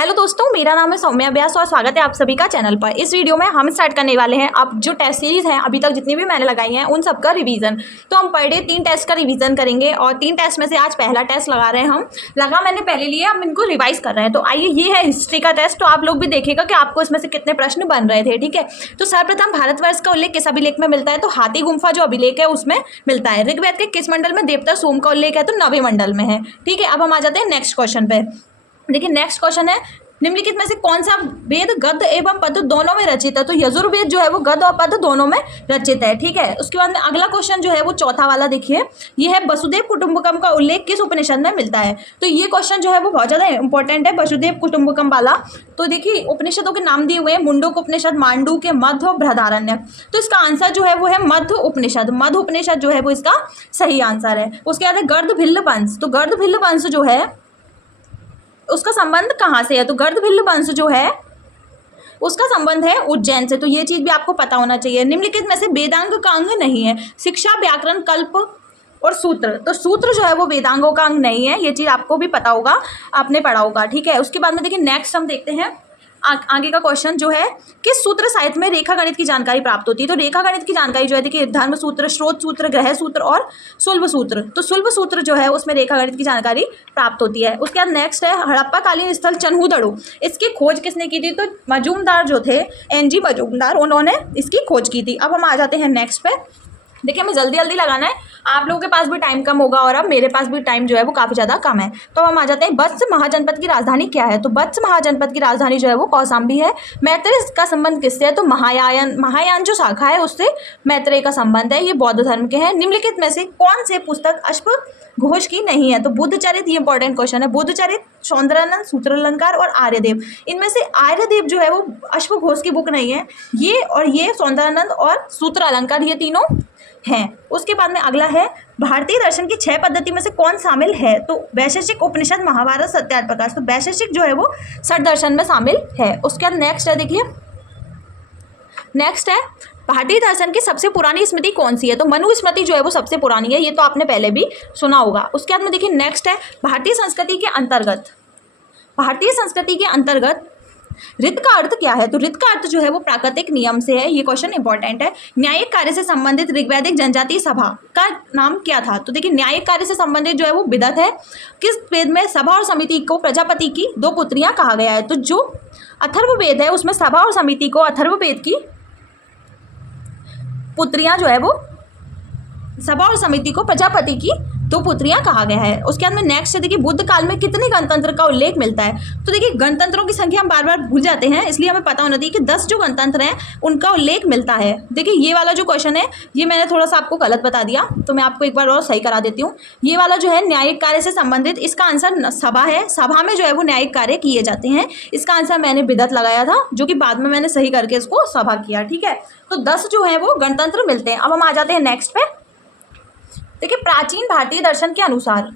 Hello दोस्तों, मेरा नाम है सौम्या व्यास और स्वागत है आप सभी का चैनल पर। इस वीडियो में हम स्टार्ट करने वाले हैं अब जो टेस्ट सीरीज़ हैं अभी तक जितनी भी मैंने लगाई हैं उन सब का रिवीजन। तो हम पर डे 3 टेस्ट का रिवीजन करेंगे और 3 टेस्ट में से आज पहला टेस्ट लगा रहे हैं हम। मैंने पहले लिया, हम इनको रिवाइज कर रहे हैं। तो आइए, ये है हिस्ट्री का टेस्ट। तो आप लोग भी देखिएगा कि आपको इसमें से कितने प्रश्न बन रहे थे। ठीक है, तो सर्वप्रथम भारतवर्ष का उल्लेख किस अभिलेख में मिलता है? तो हाथी गुम्फा जो अभिलेख है उसमें मिलता है। ऋग्वेद के किस मंडल में देवता सोम का उल्लेख है? तो 9वें मंडल में है। ठीक है, अब हम आ जाते हैं नेक्स्ट क्वेश्चन पे। देखिए, नेक्स्ट क्वेश्चन है, निम्नलिखित में से कौन सा वेद गद्य एवं पद्य दोनों में रचित है? तो यजुर्वेद जो है वो गद्य और पद्य दोनों में रचित है। ठीक है, उसके बाद में अगला क्वेश्चन जो है वो चौथा वाला देखिए, ये है वसुदेव कुटुंबकम का उल्लेख किस उपनिषद में मिलता है? तो ये क्वेश्चन जो है वो बहुत ज़्यादा इंपॉर्टेंट है, वसुदेव कुटुंबकम वाला। तो देखिए, उपनिषदों के नाम दिए हुए हैं, मुंडक उपनिषद, मांडू मध्य और बृहदारण्य। तो इसका आंसर जो है वो है मध्य उपनिषद। मध्य उपनिषद जो है वो इसका सही आंसर है। उसके बाद है गर्दभिल्ल वंश। तो गर्दभिल्ल वंश जो है उसका संबंध कहाँ से है? तो गर्दभिल्ल वंश जो है उसका संबंध है उज्जैन से। तो ये चीज़ भी आपको पता होना चाहिए। निम्नलिखित में से वेदांग का अंग नहीं है? शिक्षा, व्याकरण, कल्प और सूत्र। तो सूत्र जो है वो वेदांगों का अंग नहीं है, ये चीज़ आपको भी पता होगा, आपने पढ़ा होगा। ठीक है, उसके बाद में देखिए नेक्स्ट हम देखते हैं आगे का क्वेश्चन जो है, किस सूत्र साहित्य में रेखा गणित की जानकारी प्राप्त होती है? तो रेखा गणित की जानकारी जो है, देखिए, धर्म सूत्र, स्रोत सूत्र, ग्रह सूत्र और सुलभ सूत्र। तो सुलभ सूत्र जो है उसमें रेखा गणित की जानकारी प्राप्त होती है। उसके बाद नेक्स्ट है हड़प्पा कालीन स्थल चन्हूदड़ो, इसकी खोज किसने की थी? तो मजूमदार जो थे, NG मजूमदार, उन्होंने इसकी खोज की थी। अब हम आ जाते हैं नेक्स्ट पे। देखिए, हमें जल्दी जल्दी लगाना है, आप लोगों के पास भी टाइम कम होगा और अब मेरे पास भी टाइम जो है वो काफ़ी ज़्यादा कम है। तो हम आ जाते हैं, वत्स महाजनपद की राजधानी क्या है? तो वत्स महाजनपद की राजधानी जो है वो कौशाम्बी है। मैत्रेय का संबंध किससे है? तो महायान जो शाखा है उससे मैत्रेय का संबंध है, ये बौद्ध धर्म के हैं। निम्नलिखित में से कौन से पुस्तक अश्वघोष की नहीं है? तो बुद्धचरित, ये इंपॉर्टेंट क्वेश्चन है। बुद्धचरित, सौंदर्यानंद, सूत्रालंकार और आर्यदेव। इनमें से आर्यदेव जो है वो अश्वघोष की बुक नहीं है। ये सौंदर्यानंद और सूत्रालंकार, ये तीनों हैं। उसके बाद में अगला है, भारतीय दर्शन की 6 पद्धति में से कौन शामिल है? तो वैशेषिक, उपनिषद, महाभारत, सत्यार्थ प्रकाश। तो वैशेषिक जो है वो षट दर्शन में शामिल है। उसके बाद नेक्स्ट है, देखिए नेक्स्ट है, भारतीय दर्शन की सबसे पुरानी स्मृति कौन सी है? तो मनुस्मृति जो है वो सबसे पुरानी है, ये तो आपने पहले भी सुना होगा। उसके बाद में देखिए नेक्स्ट है, भारतीय संस्कृति के अंतर्गत रित का अर्थ क्या है? तो रित का अर्थ जो है वो प्राकृतिक नियम से है, ये क्वेश्चन इंपॉर्टेंट है। न्यायिक कार्य से संबंधित ऋग्वैदिक जनजातीय सभा का नाम क्या था? तो देखिए, न्यायिक कार्य से संबंधित जो है वो विदत है। किस वेद में सभा और समिति को प्रजापति की 2 पुत्रियां कहा गया है? तो जो अथर्ववेद है उसमें सभा और समिति को, अथर्ववेद की पुत्रियां जो है वो, सभा और समिति को प्रजापति की 2 पुत्रियां कहा गया है। उसके बाद में नेक्स्ट है, देखिए, बुद्ध काल में कितने गणतंत्र का उल्लेख मिलता है? तो देखिए, गणतंत्रों की संख्या हम बार बार भूल जाते हैं, इसलिए हमें पता होना चाहिए कि 10 जो गणतंत्र हैं उनका उल्लेख मिलता है। देखिए, ये वाला जो क्वेश्चन है ये मैंने थोड़ा सा आपको गलत बता दिया, तो मैं आपको एक बार और सही करा देती हूँ। ये वाला जो है न्यायिक कार्य से संबंधित, इसका आंसर सभा है। सभा में जो है वो न्यायिक कार्य किए जाते हैं। इसका आंसर मैंने विदत लगाया था, जो कि बाद में मैंने सही करके इसको सभा किया। ठीक है, तो 10 जो है वो गणतंत्र मिलते हैं। अब हम आ जाते हैं नेक्स्ट पे। देखिए, प्राचीन भारतीय दर्शन के अनुसार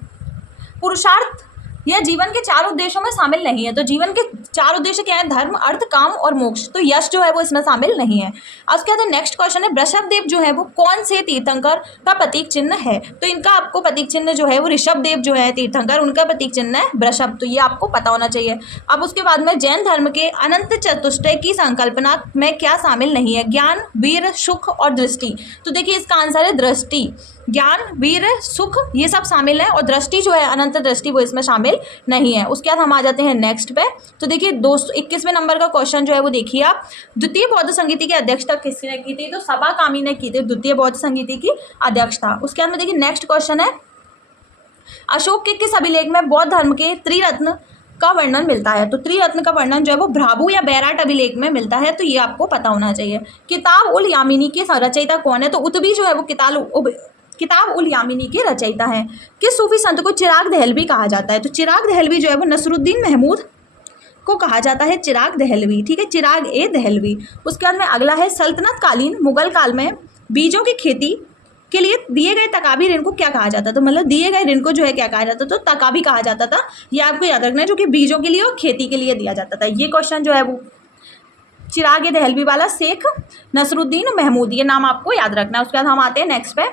पुरुषार्थ यह जीवन के 4 उद्देश्यों में शामिल नहीं है। तो जीवन के 4 उद्देश्य क्या है? धर्म, अर्थ, काम और मोक्ष। तो यश जो है वो इसमें शामिल नहीं है। अब उसके बाद नेक्स्ट क्वेश्चन है, वृषभदेव जो है वो कौन से तीर्थंकर का प्रतीक चिन्ह है? तो इनका आपको प्रतीक चिन्ह जो है वो, ऋषभदेव जो है तीर्थंकर, उनका प्रतीक चिन्ह है वृषभ। तो ये आपको पता होना चाहिए। अब उसके बाद में जैन धर्म के अनंत चतुष्टय की संकल्पना में क्या शामिल नहीं है? ज्ञान, वीर, सुख और दृष्टि। तो देखिए, इसका आंसर है दृष्टि। ज्ञान, वीर, सुख ये सब शामिल है और दृष्टि जो है, अनंत दृष्टि, वो इसमें शामिल नहीं है। उसके बाद हम आ जाते हैं नेक्स्ट पे। तो देखिए, 221वें नंबर का क्वेश्चन जो है वो देखिए आप, द्वितीय बौद्ध संगीति की अध्यक्षता किसने की थी? तो सभा कामी ने की थी, द्वितीय बौद्ध संगीति की अध्यक्षता। उसके बाद में देखिए नेक्स्ट क्वेश्चन है, अशोक के किस अभिलेख में बौद्ध धर्म के त्रिरत्न का वर्णन मिलता है? तो त्रिरत्न का वर्णन जो है वो भ्राभु या बैराट अभिलेख में मिलता है। तो ये आपको पता होना चाहिए। किताब उल यामिनी की रचयिता कौन है? तो उत्बी जो है वो किताब उल यामिनी के रचयिता हैं। किस सूफी संत को चिराग दहलवी कहा जाता है? तो चिराग दहलवी जो है वो नसरुद्दीन महमूद को कहा जाता है चिराग दहलवी। ठीक है, चिराग ए दहलवी। उसके बाद में अगला है, सल्तनत कालीन मुगल काल में बीजों की खेती के लिए दिए गए तकाबी ऋण को क्या कहा जाता है? तो मतलब दिए गए ऋण को जो है क्या कहा जाता था? तो तकाबी कहा जाता था। ये आपको याद रखना है, जो कि बीजों के लिए और खेती के लिए दिया जाता था। ये क्वेश्चन जो है वो चिराग ए दहलवी वाला, शेख नसरुद्दीन महमूद, ये नाम आपको याद रखना है। उसके बाद हम आते हैं नेक्स्ट पे।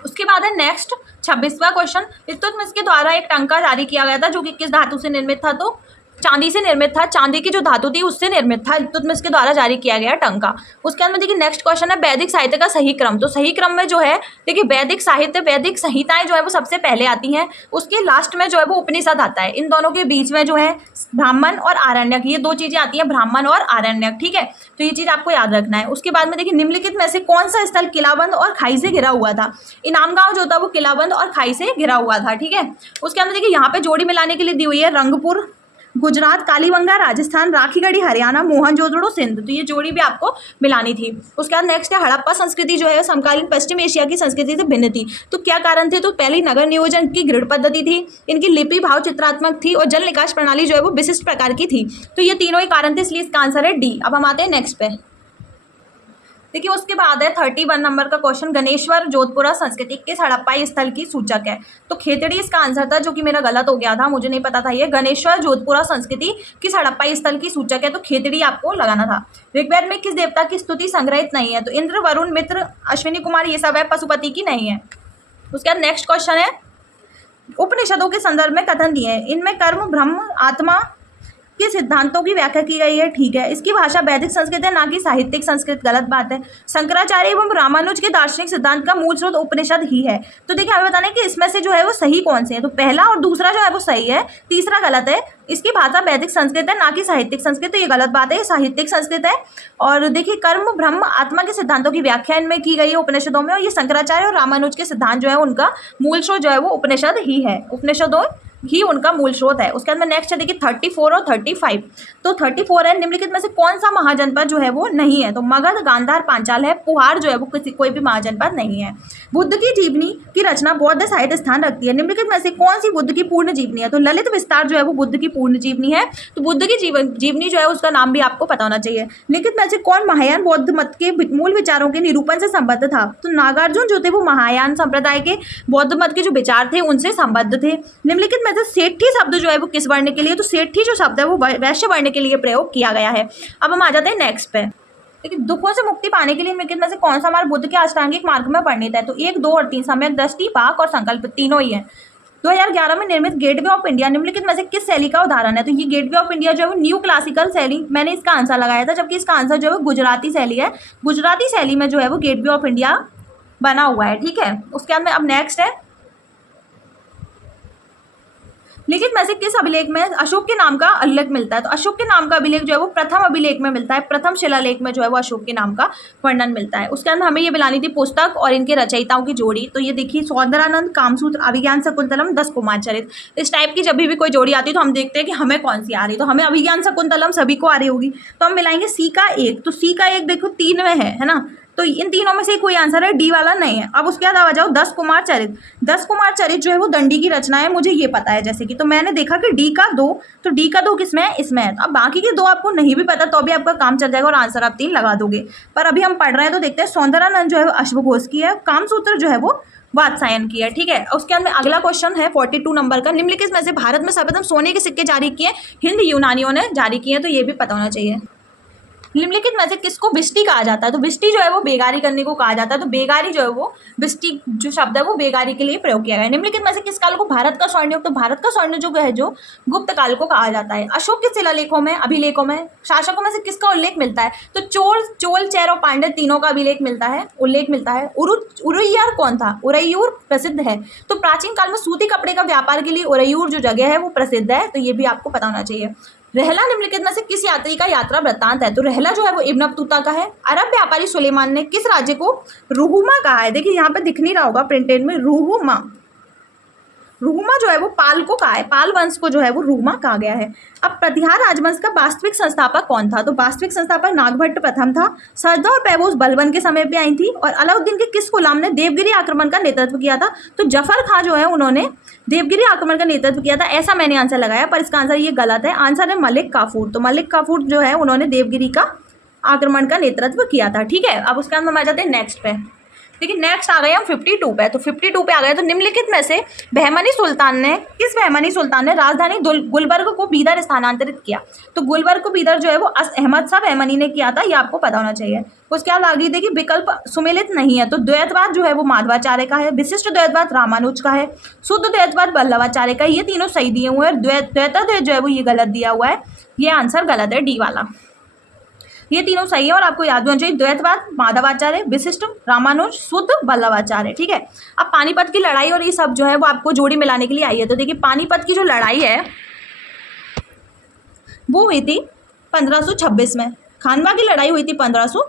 उसके बाद है नेक्स्ट 26वां क्वेश्चन, इल्तुतमिश के द्वारा एक टंका जारी किया गया था जो कि किस धातु से निर्मित था? तो चांदी से निर्मित था, चांदी की जो धातु थी उससे निर्मित था, इल्तुतमिश के द्वारा जारी किया गया टंका। उसके अंदर देखिए नेक्स्ट क्वेश्चन है वैदिक साहित्य का सही क्रम। तो सही क्रम में जो है देखिए वैदिक साहित्य, वैदिक संहिताएं जो है वो सबसे पहले आती हैं, उसके लास्ट में जो है वो उपनिषद आता है। इन दोनों के बीच में जो है ब्राह्मण और आरण्यक, ये दो चीजें आती हैं, ब्राह्मण और आरण्यक, ठीक है। तो ये चीज आपको याद रखना है। उसके बाद में देखिए निम्नलिखित में से कौन सा स्थल किलाबंद और खाई से घिरा हुआ था। इनाम गांव जो था वो किलाबंद और खाई से घिरा हुआ था, ठीक है। उसके अंदर देखिए यहाँ पे जोड़ी मिलाने के लिए दी हुई है रंगपुर गुजरात, कालीबंगा राजस्थान, राखीगढ़ी हरियाणा, मोहनजोदड़ो सिंध। तो ये जोड़ी भी आपको मिलानी थी। उसके बाद नेक्स्ट है हड़प्पा संस्कृति जो है समकालीन पश्चिम एशिया की संस्कृति से भिन्न थी। तो क्या कारण थे, तो पहली नगर नियोजन की ग्रिड पद्धति थी, इनकी लिपि भाव चित्रात्मक थी और जल निकास प्रणाली जो है वो विशिष्ट प्रकार की थी। तो ये तीनों ही कारण थे, इसलिए इसका आंसर है डी। अब हम आते हैं नेक्स्ट पे। देखिए उसके बाद है 31 नंबर का क्वेश्चन, गणेश्वर जोधपुरा संस्कृति किस हड़प्पाई स्थल की सूचक है। तो खेतड़ी इसका आंसर था, जो कि मेरा गलत हो गया था, मुझे नहीं पता था ये। गणेश्वर जोधपुरा संस्कृति किस हड़प्पाई स्थल की सूचक है, तो खेतड़ी आपको लगाना था। ऋग्वेद में किस देवता की स्तुति संग्रहित नहीं है, तो इंद्र, वरुण, मित्र, अश्विनी कुमार ये सब है, पशुपति की नहीं है। उसके बाद नेक्स्ट क्वेश्चन है उपनिषदों के संदर्भ में कथन दिए हैं, इनमें कर्म, ब्रह्म, आत्मा के सिद्धांतों की व्याख्या की गई है, ठीक है। इसकी भाषा वैदिक संस्कृत है, ना कि साहित्यिक संस्कृत, गलत बात है। शंकराचार्य एवं रामानुज के दार्शनिक सिद्धांत का मूल स्रोत उपनिषद ही है। तो देखिए हमें बताना है कि इसमें से जो है वो सही कौन से है। तो पहला और दूसरा जो है वो सही है, तीसरा गलत है। इसकी भाषा वैदिक संस्कृत है, ना कि साहित्यिक संस्कृत, तो ये गलत बात है, ये साहित्यिक संस्कृत है। और देखिए कर्म, ब्रह्म, आत्मा के सिद्धांतों की व्याख्या इनमें की गई है उपनिषदों में, और ये शंकराचार्य और रामानुज के सिद्धांत जो है उनका मूल स्रोत जो है वो उपनिषद ही है, उपनिषदों ही उनका मूल स्रोत है। उसके अंदर नेक्स्ट है देखिए 34 और 35। तो 34 है निम्नलिखित में से कौन सा महाजनपद जो है वो नहीं है, तो मगध, गांधार, पांचाल है। पुहार जो है वो कोई भी महाजनपद नहीं है। बुद्ध की जीवनी की रचना बौद्ध साहित्य स्थान रखती है, निम्नलिखित में से कौन सी बुद्ध की पूर्ण जीवनी है, तो ललित विस्तार जो है वो बुद्ध की पूर्ण जीवनी है। तो बुद्ध की जीवनी जो है उसका नाम भी आपको पता होना चाहिए। निम्नलिखित में से कौन महायान बौद्ध मत के मूल विचारों के निरूपण से संबद्ध था, तो नागार्जुन जो थे वो महायान संप्रदाय के बौद्ध मत के जो विचार थे उनसे संबद्ध थे। निम्नलिखित में से सेठी शब्द जो है वो किस वर्ण के लिए, तो सेठी जो शब्द है वो वैश्य वर्ण के लिए प्रयोग किया गया है। अब हम आ जाते हैं नेक्स्ट पे। देखिए दुखों से मुक्ति पाने के लिए निम्नलिखित में से कौन सा मार्ग बुद्ध के अष्टांगिक मार्ग में वर्णित है, तो 1, 2 और 3 सम्यक दृष्टि, पाक और संकल्प तीनों ही है। 2011 में निर्मित गेटवे ऑफ इंडिया निम्नलिखित में से किस शैली का उदाहरण है, तो ये गेटवे ऑफ इंडिया जो है वो न्यू क्लासिकल शैली, मैंने इसका आंसर लगाया था, जबकि इसका आंसर जो है वो गुजराती शैली है। गुजराती शैली में जो है वो गेटवे ऑफ इंडिया बना हुआ है, ठीक है। उसके बाद में अब नेक्स्ट है लिखित में से किस अभिलेख में अशोक के नाम का उल्लेख मिलता है, तो अशोक के नाम का अभिलेख जो है वो प्रथम अभिलेख में मिलता है, प्रथम शिलालेख में जो है वो अशोक के नाम का वर्णन मिलता है। उसके अंदर हमें ये मिलानी थी पुस्तक और इनके रचयिताओं की जोड़ी। तो ये देखिए सौंदरानंद, कामसूत्र, अभिज्ञान शकुंतलम, 10 कुमार चरित, इस टाइप की जब भी कोई जोड़ी आती है तो हम देखते हैं कि हमें कौन सी आ रही। तो हमें अभिज्ञान शकुंतलम सभी को आ रही होगी, तो हम मिलाएंगे सी का 1। तो सी का 1 देखो 3 में है ना, तो इन तीनों में से कोई आंसर है, डी वाला नहीं है। अब उसके बाद आ जाओ 10 कुमार चरित। 10 कुमार चरित जो है वो दंडी की रचना है, मुझे ये पता है जैसे कि, तो मैंने देखा कि डी का 2, तो डी का 2 किसमें है, इसमें है। अब बाकी के 2 आपको नहीं भी पता तो भी आपका काम चल जाएगा और आंसर आप 3 लगा दोगे। पर अभी हम पढ़ रहे हैं तो देखते हैं सौंदरानंद जो है वो अश्वघोष की है, कामसूत्र जो है वो वात्सायन की है, ठीक है। उसके अंदर अगला क्वेश्चन है 42 नंबर का, निम्नलिखित में से भारत में सर्वप्रथम सोने के सिक्के जारी किए हिंद यूनानियों ने जारी किए, तो ये भी पता होना चाहिए। निम्नलिखित में से किसको बिस्टी कहा जाता है, तो बिस्टी जो है वो बेगारी करने को कहा जाता है, तो बेगारी जो है वो बिस्टी जो शब्द है वो बेगारी के लिए प्रयोग किया गया है। निम्नलिखित में से किस काल को भारत का स्वर्णयुग, तो भारत का स्वर्ण युग है जो गुप्त काल को कहा जाता है। अशोक के शिलालेखों में, अभिलेखों में, शासकों में से किसका उल्लेख मिलता है, तो चोल, चेर और पांड्य तीनों का अभिलेख मिलता है, उल्लेख मिलता है। उरैयार कौन था, उरैयूर प्रसिद्ध है, तो प्राचीन काल में सूती कपड़े का व्यापार के लिए उरैयूर जो जगह है वो प्रसिद्ध है, तो ये भी आपको पता होना चाहिए। रहला निम्नलिखित में से किस यात्री का यात्रा वृत्तांत है, तो रहला जो है वो इब्न बतूता का है। अरब व्यापारी सुलेमान ने किस राज्य को रुहुमा कहा है, देखिए यहाँ पे दिख नहीं रहा होगा प्रिंटेड में, रुहुमा जो है वो पाल को कहा है, पाल वंश को जो है वो रुहुमा कहा गया है। अब प्रतिहार राजवंश का वास्तविक संस्थापक कौन था, तो वास्तविक संस्थापक नागभट्ट प्रथम था। सरदा और पैबोस बलबन के समय पे आई थी। और अलाउद्दीन के किस गुलाम ने देवगिरी आक्रमण का नेतृत्व किया था, तो जफर खां जो है उन्होंने देवगिरी आक्रमण का नेतृत्व किया था, ऐसा मैंने आंसर लगाया, पर इसका आंसर ये गलत है। आंसर है मलिक काफूर, तो मलिक काफूर जो है उन्होंने देवगिरी का आक्रमण का नेतृत्व किया था, ठीक है। अब उसके अंदर हम आ जाते हैं नेक्स्ट पे। देखिए नेक्स्ट आ गए हम 52 पे। तो 52 पे आ गए। तो निम्नलिखित में से किस बहमनी सुल्तान ने राजधानी गुलबर्ग को बीदर स्थानांतरित किया? तो गुलबर्ग को बीदर जो है वो अहमद शाह बहमनी ने किया था, ये आपको पता होना चाहिए। उसके बाद आगे देखिए विकल्प सुमेलित नहीं है। तो द्वैतवाद जो है वो माधवाचार्य का है, विशिष्ट द्वैतवाद रामानुज का है, शुद्ध द्वैतवाद वल्लभाचार्य का है। ये तीनों सही दिए हुए हैं। द्वैताद्वैत जो है वो ये गलत दिया हुआ है, ये आंसर गलत है डी वाला। ये तीनों सही है और आपको याद होना चाहिए। द्वैतवाद माधवाचार्य, विशिष्ट रामानुज, शुद्ध वल्लभाचार्य। ठीक है। अब पानीपत की लड़ाई और ये सब जो है वो आपको जोड़ी मिलाने के लिए आई है। तो देखिए पानीपत की जो लड़ाई है वो हुई थी 1526 में। खानवा की लड़ाई हुई थी 1500,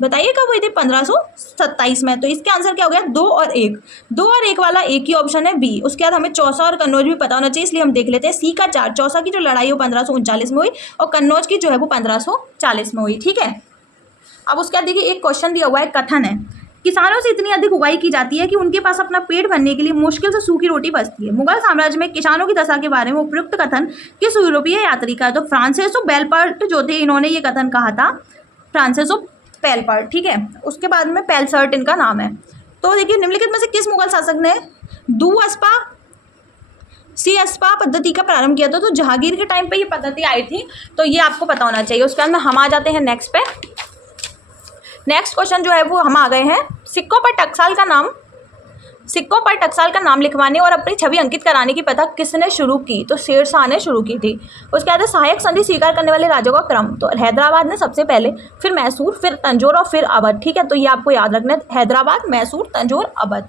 बताइए कब हुई थी? 1527 में। तो इसके आंसर क्या हो गया? 2 और 1। 2 और 1 वाला एक ही ऑप्शन है बी। उसके बाद हमें चौसा और कन्नौज भी पता होना चाहिए, इसलिए हम देख लेते हैं सी का 4। चौसा की जो लड़ाई वो 1539 में हुई और कन्नौज की जो है वो 1540 में हुई। ठीक है। अब उसके बाद देखिए एक क्वेश्चन दिया हुआ है, कथन है किसानों से इतनी अधिक उगाई की जाती है कि उनके पास अपना पेट भरने के लिए मुश्किल से सूखी रोटी बचती है। मुगल साम्राज्य में किसानों की दशा के बारे में उपयुक्त कथन किस यूरोपीय यात्री का है? तो फ्रांसिसो बेलपर्ट जो थे इन्होंने ये कथन कहा था, फ्रांसिसो पेलपर्ट। ठीक है। उसके बाद में पेलसर्ट इनका नाम है। तो देखिए निम्नलिखित में से किस मुगल शासक ने सी अस्पा पद्धति का प्रारंभ किया था? तो जहांगीर के टाइम पे ये पद्धति आई थी, तो ये आपको पता होना चाहिए। उसके बाद में हम आ जाते हैं नेक्स्ट पे। नेक्स्ट क्वेश्चन जो है वो हम आ गए हैं, सिक्कों पर टकसाल का नाम लिखवाने और अपनी छवि अंकित कराने की प्रथा किसने शुरू की? तो शेरशाह ने शुरू की थी। उसके बाद सहायक संधि स्वीकार करने वाले राज्यों का क्रम, तो हैदराबाद ने सबसे पहले, फिर मैसूर, फिर तंजौर और फिर अवध। ठीक है। तो ये आपको याद रखना है, हैदराबाद, मैसूर, तंजौर, अवध।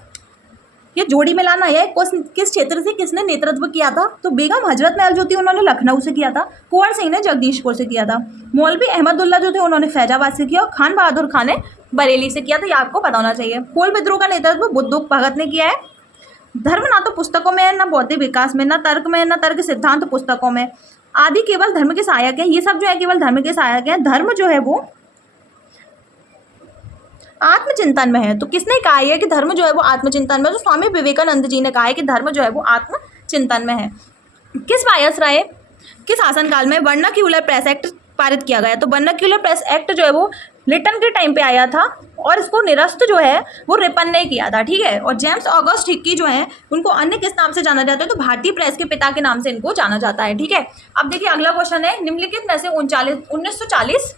ये जोड़ी मिलाना है। किस क्षेत्र से किसने नेतृत्व किया था? तो बेगम हजरत महल जो थी उन्होंने लखनऊ से किया था, कुंवर सिंह ने जगदीशपुर से किया था, मौलवी अहमदुल्ला जो थे उन्होंने फैजाबाद से किया और खान बहादुर खान ने बरेली से किया था। ये आपको पता होना चाहिए। कोल विद्रोह का नेतृत्व बुद्धदेव भगत ने किया है। धर्म ना तो पुस्तकों में है, ना बौद्धिक विकास में, ना तर्क में, ना तर्क सिद्धांत पुस्तकों में। आदि केवल धर्म के सहायक है। ये सब जो है केवल धर्म के सहायक है। धर्म जो है वो आत्मचिंतन में है। तो किसने कहा है कि धर्म जो है वो आत्मचिंतन में? तो स्वामी विवेकानंद जी ने कहा है कि धर्म जो है वो आत्मचिंतन में है। किस वायसराय के शासनकाल में वर्नाक्यूलर प्रेस एक्ट पारित किया गया? तो वर्नाक्यूलर प्रेस एक्ट जो है वो लिटन के टाइम पे आया था और इसको निरस्त जो है वो रिपन ने किया था। ठीक है। और जेम्स ऑगस्ट हिक्की जो है उनको अन्य किस नाम से जाना जाता है? तो भारतीय प्रेस के पिता के नाम से इनको जाना जाता है। ठीक है। अब देखिए अगला क्वेश्चन है, निम्नलिखित में से 1940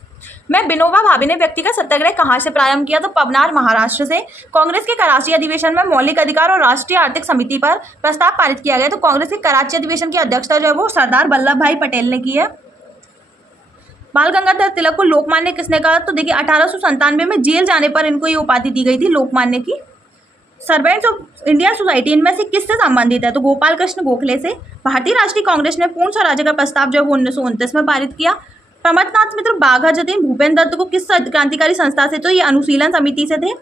में विनोबा भावे ने व्यक्तिगत सत्याग्रह कहाँ से प्रारंभ किया? तो पवनार, महाराष्ट्र से। कांग्रेस के कराची अधिवेशन में मौलिक अधिकार और राष्ट्रीय आर्थिक समिति पर प्रस्ताव पारित किया गया। तो कांग्रेस के कराची अधिवेशन की अध्यक्षता जो है वो सरदार वल्लभ भाई पटेल ने की है। बाल गंगाधर तिलक को लोकमान्य किसने कहा? तो देखिए 1897 में जेल जाने पर इनको ये उपाधि दी गई थी लोकमान्य की। सर्वेंट्स ऑफ इंडियन सोसाइटी इनमें से किससे संबंधित है? तो गोपाल कृष्ण गोखले से। भारतीय राष्ट्रीय कांग्रेस ने पूर्ण स्वराज्य का प्रस्ताव जो है वो 1929 में पारित किया। प्रमथनाथ मित्र बाघा जतीन भूपेंद्र दत्त को किस क्रांतिकारी संस्था से? तो ये अनुशीलन समिति से थे।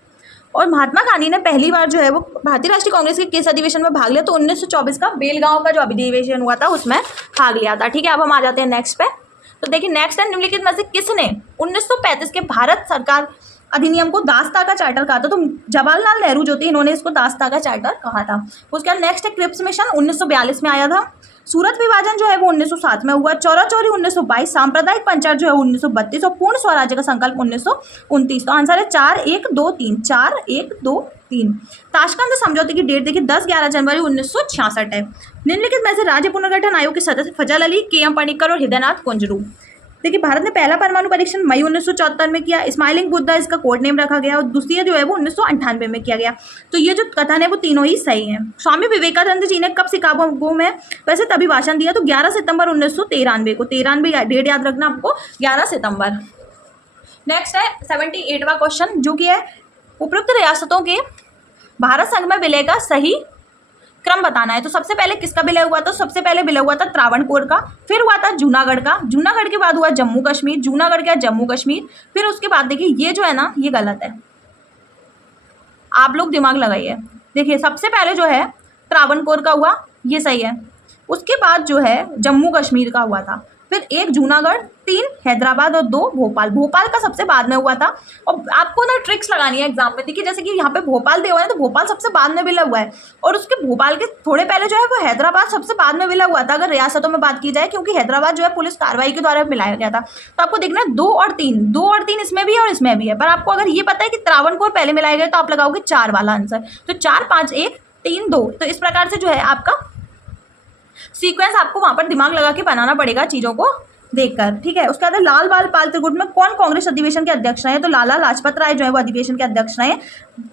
और महात्मा गांधी ने पहली बार जो है वो भारतीय राष्ट्रीय कांग्रेस के किस अधिवेशन में भाग लिया? तो 1924 का बेलगांव का जो अधिवेशन हुआ था उसमें भाग लिया था। ठीक है। अब हम आ जाते हैं नेक्स्ट पे। तो देखिए नेक्स्ट है, निम्नलिखित में से किसने 1935 के भारत सरकार अधिनियम को दास्ता का चार्टर कहा था? तो जवाहरलाल नेहरू जो थे इन्होंने इसको दास्ता का चार्टर कहा था। उसके बाद नेक्स्ट है, क्रिप्स मिशन 1942 में आया था। सूरत विभाजन जो है वो 1907 में हुआ। चौरा चौरी 1922, सांप्रदायिक पंचायत जो है 1932 और पूर्ण स्वराज्य का संकल्प 1929। तो आंसर है 4-1-2-3, 4-1-2-3। ताशकंद समझौते की डेट देखिए 10-11 जनवरी 1966 है। निम्नलिखित में से राज्य पुनर्गठन आयोग के सदस्य फजल अली, के.एम. पनिक्कर और हृदयनाथ कुंजरू। देखिए भारत ने पहला परमाणु परीक्षण मई 1974 में किया। स्माइलिंग बुद्धा इसका कोड नेम रखा गया और दूसरी जो है वो 1998 में किया गया। तो ये जो कथन है वो तीनों ही सही हैं। स्वामी विवेकानंद जी ने कब शिकागो में वैसे तभी भाषण दिया? तो 11 सितंबर 1993 को। 93 डेट याद रखना आपको, 11 सितंबर। नेक्स्ट है 78वां क्वेश्चन जो कि है उपरोक्त रियासतों के भारत संघ में विलय का सही क्रम बताना है। तो सबसे पहले किसका विलय हुआ था? सबसे पहले विलय हुआ था त्रावणकोर का, फिर हुआ था जूनागढ़ का, जूनागढ़ के बाद हुआ जम्मू कश्मीर, जूनागढ़ के बाद जम्मू कश्मीर, फिर उसके बाद देखिए ये जो है ना ये गलत है, आप लोग दिमाग लगाइए। देखिए सबसे पहले जो है त्रावणकोर का हुआ, ये सही है। उसके बाद जो है जम्मू कश्मीर का हुआ था फिर 1 जूनागढ़, 3 हैदराबाद और 2 भोपाल। भोपाल का सबसे बाद में हुआ था। और आपको ना ट्रिक्स लगानी है एग्जाम में। देखिए जैसे कि यहाँ पे भोपाल दिया हुआ है तो भोपाल सबसे बाद में विलय हुआ है, और उसके भोपाल के थोड़े पहले जो है वो हैदराबाद सबसे बाद में विलय हुआ था अगर रियासतों में बात की जाए, क्योंकि हैदराबाद जो है पुलिस कार्रवाई के द्वारा मिलाया गया था। तो आपको देखना है 2 और 3, 2 और 3 इसमें भी है और इसमें भी है। पर आपको अगर ये पता है कि त्रावणकोर पहले मिलाए गए तो आप लगाओगे 4 वाला आंसर। तो 4 5 1 3 2। तो इस प्रकार से जो है आपका सीक्वेंस आपको वहां पर दिमाग लगा के बनाना पड़ेगा चीजों को देखकर, ठीक है। उसके बाद लाल बाल पाल त्रिकुट में कौन कांग्रेस अधिवेशन के अध्यक्ष रहे? तो लाला लाजपत राय जो है वो अधिवेशन के अध्यक्ष रहे।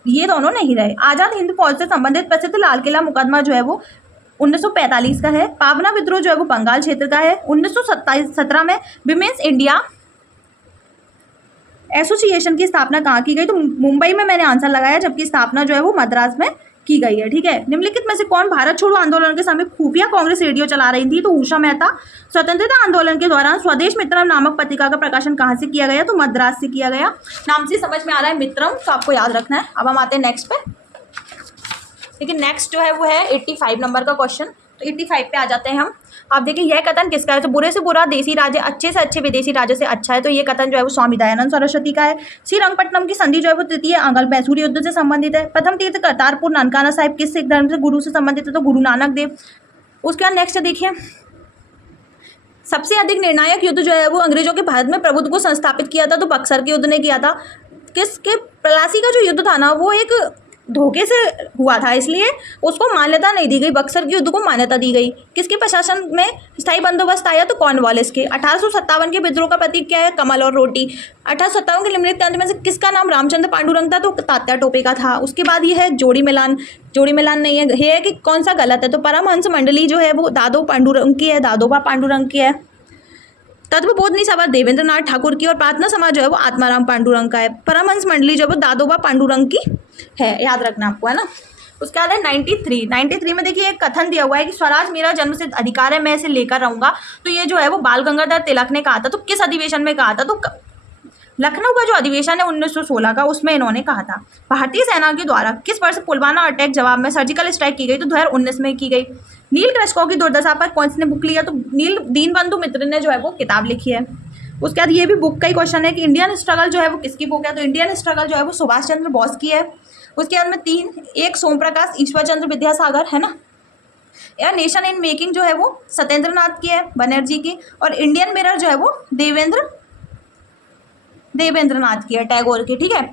ये दोनों नहीं रहे। आजाद हिंद फौज से संबंधित प्रसिद्ध लाल किला मुकदमा जो है वो 1945 का है। पावना विद्रोह जो है वो बंगाल क्षेत्र का है। 1917 में विमेंस इंडिया एसोसिएशन की स्थापना कहाँ की गई? तो मुंबई में मैंने आंसर लगाया, जबकि स्थापना जो है वो मद्रास में की गई है, ठीक है। निम्नलिखित में से कौन भारत छोड़ो आंदोलन के समय खुफिया कांग्रेस रेडियो चला रही थी? तो उषा मेहता। स्वतंत्रता आंदोलन के दौरान स्वदेश मित्रम नामक पत्रिका का प्रकाशन कहाँ से किया गया? तो मद्रास से किया गया। नाम से समझ में आ रहा है मित्रम, तो आपको याद रखना है। अब हम आते हैं नेक्स्ट पे। लेकिन नेक्स्ट जो है वो है 85 नंबर का क्वेश्चन। तो 85 पे आ जाते हैं हम। आप देखिए यह कथन किसका है? तो बुरे से बुरा देसी राज्य अच्छे से अच्छे विदेशी राज्य से अच्छा है। तो ये कथन जो है वो स्वामी दयानंद सरस्वती का है। श्रीरंगपट्टनम की संधि जो है वो तृतीय आंग्ल मैसूर युद्ध से संबंधित है। प्रथम तीर्थ करतारपुर ननकाना साहिब किस सिख धर्म से गुरु से संबंधित है? तो गुरु नानक देव। उसके बाद नेक्स्ट देखिए, सबसे अधिक निर्णायक युद्ध जो है वो अंग्रेजों के भारत में प्रभुत्व को संस्थापित किया था। तो बक्सर के युद्ध ने किया था। किसके? प्लासी का जो युद्ध था ना वो एक धोखे से हुआ था, इसलिए उसको मान्यता नहीं दी गई। बक्सर के युद्ध को मान्यता दी गई। किसके प्रशासन में स्थायी बंदोबस्त आया? तो कॉर्नवालिस के। 1857 के विद्रोह का प्रतीक क्या है? कमल और रोटी। 1857 के निम्नलिखित तंत्र में से किसका नाम रामचंद्र पांडुरंग था? तो तात्या टोपे का था। उसके बाद ये है जोड़ी मिलान। जोड़ी मिलान नहीं है, ये है कि कौन सा गलत है? तो परमहंस मंडली जो है वो दादो पांडुरंग की है, दादोबा पांडुरंग की है। तत्वबोधनी सभा देवेंद्र नाथ ठाकुर की और प्रार्थना समाज जो है वो आत्माराम पांडुरंग का है। परमहंस मंडली जो है वो दादोबा पांडुरंग की है, याद रखना आपको, है ना। उसके बाद है 93 में देखिए एक कथन दिया हुआ है कि स्वराज मेरा जन्मसिद्ध अधिकार है, मैं इसे लेकर रहूंगा। तो ये जो है वो बाल गंगाधर तिलक ने कहा था। तो किस अधिवेशन में कहा था? तो लखनऊ का जो अधिवेशन है 1916 का, उसमें इन्होंने कहा था। भारतीय सेना के द्वारा किस वर्ष पुलवामा अटैक जवाब में सर्जिकल स्ट्राइक की गई? तो 2019 में की गई। नील कृषकों की दुर्दशा पर कौन सी ने बुक लिया? तो नील दीनबंधु मित्र ने जो है वो किताब लिखी है। उसके बाद ये भी बुक का ही क्वेश्चन है कि इंडियन स्ट्रगल जो है वो किसकी बुक है? तो इंडियन स्ट्रगल जो है वो सुभाष चंद्र बोस की है। उसके बाद में 3, एक सोम प्रकाश ईश्वर चंद्र विद्यासागर, है ना। या नेशन इन मेकिंग जो है वो सत्येंद्र नाथ की है, बनर्जी की। और इंडियन मिरर जो है वो देवेंद्र नाथ की है, टैगोर की, ठीक है।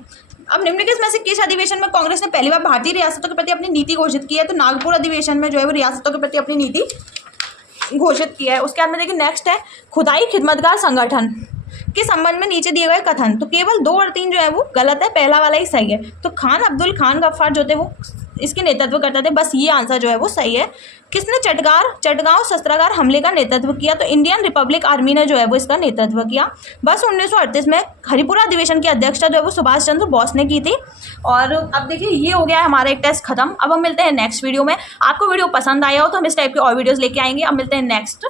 अब निम्नलिखित में से किस अधिवेशन में कांग्रेस ने पहली बार भारतीय रियासतों के प्रति अपनी नीति घोषित की है? तो नागपुर अधिवेशन में जो है वो रियासतों के प्रति अपनी नीति घोषित किया है। उसके बाद में देखिए नेक्स्ट है खुदाई खिदमतगार संगठन के संबंध में नीचे दिए गए कथन। तो केवल 2 और 3 जो है वो गलत है, पहला वाला ही सही है। तो खान अब्दुल खान गफ्फार जो थे वो इसके नेतृत्व करते थे, बस ये आंसर जो है वो सही है। किसने चटगांव शस्त्रागार हमले का नेतृत्व किया? तो इंडियन रिपब्लिक आर्मी ने जो है वो इसका नेतृत्व किया। बस 1938 में हरिपुरा अधिवेशन की अध्यक्षता जो है वो सुभाष चंद्र बोस ने की थी। और अब देखिए ये हो गया है हमारा एक टेस्ट खत्म। अब हम मिलते हैं नेक्स्ट वीडियो में। आपको वीडियो पसंद आया हो तो हम इस टाइप के और वीडियोज़ लेके आएंगे। अब मिलते हैं नेक्स्ट